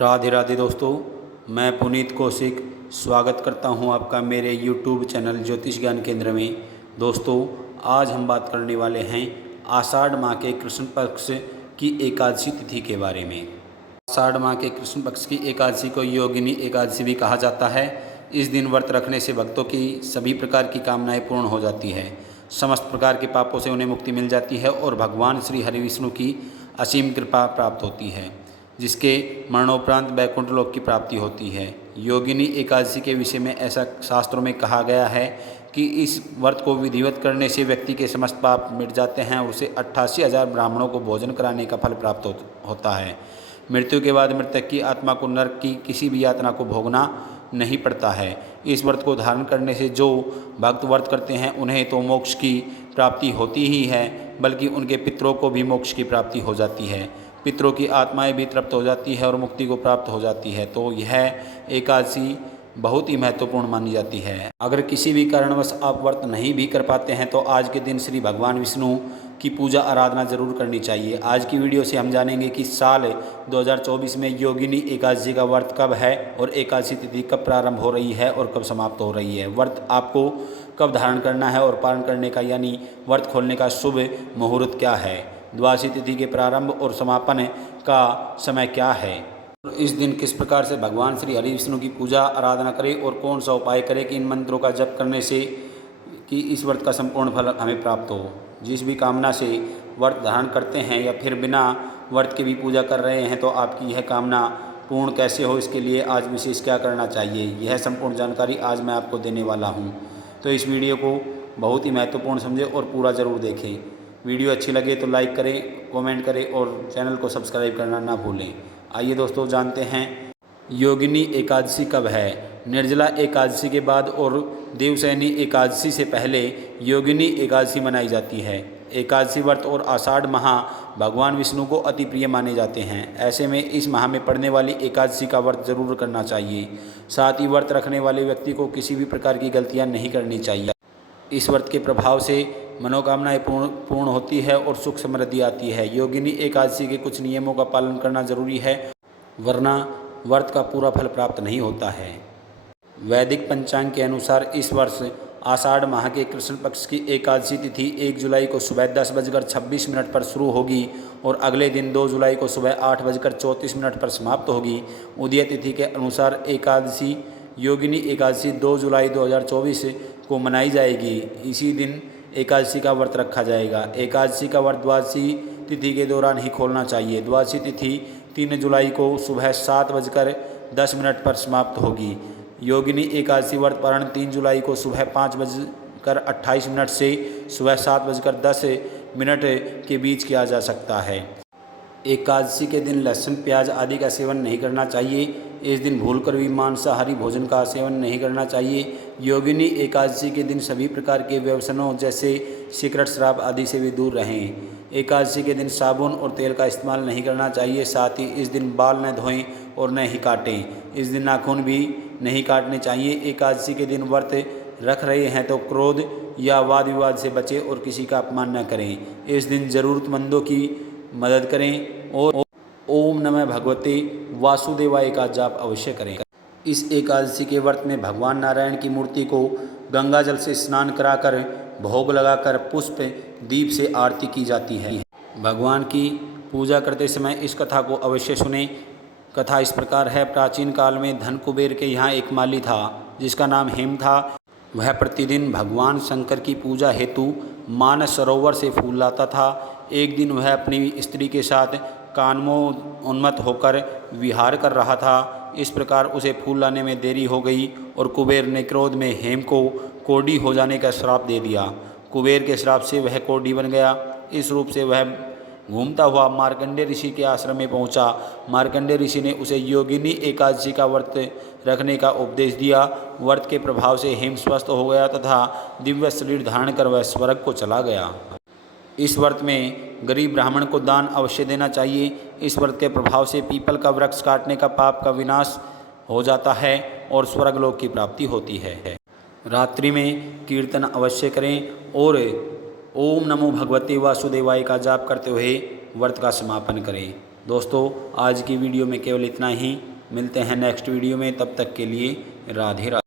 राधे राधे दोस्तों, मैं पुनीत कौशिक स्वागत करता हूं आपका मेरे YouTube चैनल ज्योतिष ज्ञान केंद्र में। दोस्तों, आज हम बात करने वाले हैं आषाढ़ माह के कृष्ण पक्ष की एकादशी तिथि के बारे में। आषाढ़ माह के कृष्ण पक्ष की एकादशी को योगिनी एकादशी भी कहा जाता है। इस दिन व्रत रखने से भक्तों की सभी प्रकार की कामनाएं पूर्ण हो जाती है, समस्त प्रकार के पापों से उन्हें मुक्ति मिल जाती है और भगवान श्री हरि विष्णु की असीम कृपा प्राप्त होती है, जिसके मरणोपरांत वैकुंठ लोक की प्राप्ति होती है। योगिनी एकादशी के विषय में ऐसा शास्त्रों में कहा गया है कि इस व्रत को विधिवत करने से व्यक्ति के समस्त पाप मिट जाते हैं और उसे 88,000 ब्राह्मणों को भोजन कराने का फल प्राप्त होता है। मृत्यु के बाद मृतक की आत्मा को नरक की किसी भी यातना को भोगना नहीं पड़ता है। इस व्रत को धारण करने से जो भक्त व्रत करते हैं उन्हें तो मोक्ष की प्राप्ति होती ही है, बल्कि उनके पितरों को भी मोक्ष की प्राप्ति हो जाती है। पितरों की आत्माएं भी तृप्त हो जाती है और मुक्ति को प्राप्त हो जाती है। तो यह एकादशी बहुत ही महत्वपूर्ण मानी जाती है। अगर किसी भी कारणवश आप व्रत नहीं भी कर पाते हैं तो आज के दिन श्री भगवान विष्णु की पूजा आराधना जरूर करनी चाहिए। आज की वीडियो से हम जानेंगे कि साल 2024 में योगिनी एकादशी का व्रत कब है और एकादशी तिथि कब प्रारंभ हो रही है और कब समाप्त हो रही है। व्रत आपको कब धारण करना है और पालन करने का यानी व्रत खोलने का शुभ मुहूर्त क्या है। द्वादशी तिथि के प्रारंभ और समापन का समय क्या है। इस दिन किस प्रकार से भगवान श्री हरि विष्णु की पूजा आराधना करें और कौन सा उपाय करें कि इन मंत्रों का जप करने से कि इस व्रत का संपूर्ण फल हमें प्राप्त हो। जिस भी कामना से व्रत धारण करते हैं या फिर बिना व्रत के भी पूजा कर रहे हैं तो आपकी यह कामना पूर्ण कैसे हो, इसके लिए आज विशेष क्या करना चाहिए, यह संपूर्ण जानकारी आज मैं आपको देने वाला हूँ। तो इस वीडियो को बहुत ही महत्वपूर्ण समझें और पूरा ज़रूर देखें। वीडियो अच्छी लगे तो लाइक करें, कमेंट करें और चैनल को सब्सक्राइब करना ना भूलें। आइए दोस्तों, जानते हैं योगिनी एकादशी कब है। निर्जला एकादशी के बाद और देवशयनी एकादशी से पहले योगिनी एकादशी मनाई जाती है। एकादशी व्रत और आषाढ़ माह भगवान विष्णु को अति प्रिय माने जाते हैं। ऐसे में इस माह में पड़ने वाली एकादशी का व्रत जरूर करना चाहिए। साथ ही व्रत रखने वाले व्यक्ति को किसी भी प्रकार की गलतियाँ नहीं करनी चाहिए। इस व्रत के प्रभाव से मनोकामनाएं पूर्ण होती है और सुख समृद्धि आती है। योगिनी एकादशी के कुछ नियमों का पालन करना जरूरी है, वरना व्रत का पूरा फल प्राप्त नहीं होता है। वैदिक पंचांग के अनुसार इस वर्ष आषाढ़ माह के कृष्ण पक्ष की एकादशी तिथि 1 जुलाई को सुबह 10:26 पर शुरू होगी और अगले दिन 2 जुलाई को सुबह 8:34 पर समाप्त होगी। उदय तिथि के अनुसार एकादशी योगिनी एकादशी 2 जुलाई 2024 को मनाई जाएगी। इसी दिन एकादशी का व्रत रखा जाएगा। एकादशी का व्रत द्वादशी तिथि के दौरान ही खोलना चाहिए। द्वादशी तिथि 3 जुलाई को सुबह 7:10 पर समाप्त होगी। योगिनी एकादशी व्रत पारण 3 जुलाई को सुबह 5:28 से सुबह 7:10 के बीच किया जा सकता है। एकादशी के दिन लहसुन, प्याज आदि का सेवन नहीं करना चाहिए। इस दिन भूलकर भी मांसाहारी भोजन का सेवन नहीं करना चाहिए। योगिनी एकादशी के दिन सभी प्रकार के व्यसनों जैसे सिगरेट, शराब आदि से भी दूर रहें। एकादशी के दिन साबुन और तेल का इस्तेमाल नहीं करना चाहिए। साथ ही इस दिन बाल न धोएं और न ही काटें। इस दिन नाखून भी नहीं काटने चाहिए। एकादशी के दिन व्रत रख रहे हैं तो क्रोध या वाद विवाद से बचें और किसी का अपमान न करें। इस दिन ज़रूरतमंदों की मदद करें और ओम नमः भगवते वासुदेवाय का जाप अवश्य करें। इस एकादशी के व्रत में भगवान नारायण की मूर्ति को गंगा जल से स्नान कराकर भोग लगाकर पुष्प दीप से आरती की जाती है। भगवान की पूजा करते समय इस कथा को अवश्य सुनें। कथा इस प्रकार है। प्राचीन काल में धन कुबेर के यहाँ एक माली था जिसका नाम हेम था। वह प्रतिदिन भगवान शंकर की पूजा हेतु मानस सरोवर से फूल लाता था। एक दिन वह अपनी स्त्री के साथ कामोन्मत्त होकर विहार कर रहा था। इस प्रकार उसे फूल लाने में देरी हो गई और कुबेर ने क्रोध में हेम को कोढ़ी हो जाने का श्राप दे दिया। कुबेर के श्राप से वह कोढ़ी बन गया। इस रूप से वह घूमता हुआ मार्कंडेय ऋषि के आश्रम में पहुंचा। मार्कंडेय ऋषि ने उसे योगिनी एकादशी का व्रत रखने का उपदेश दिया। व्रत के प्रभाव से हेम स्वस्थ हो गया तथा दिव्य शरीर धारण कर वह स्वर्ग को चला गया। इस व्रत में गरीब ब्राह्मण को दान अवश्य देना चाहिए। इस व्रत के प्रभाव से पीपल का वृक्ष काटने का पाप का विनाश हो जाता है और स्वर्गलोक की प्राप्ति होती है। रात्रि में कीर्तन अवश्य करें और ओम नमो भगवते वासुदेवाय का जाप करते हुए व्रत का समापन करें। दोस्तों, आज की वीडियो में केवल इतना ही। मिलते हैं नेक्स्ट वीडियो में, तब तक के लिए राधे राधे।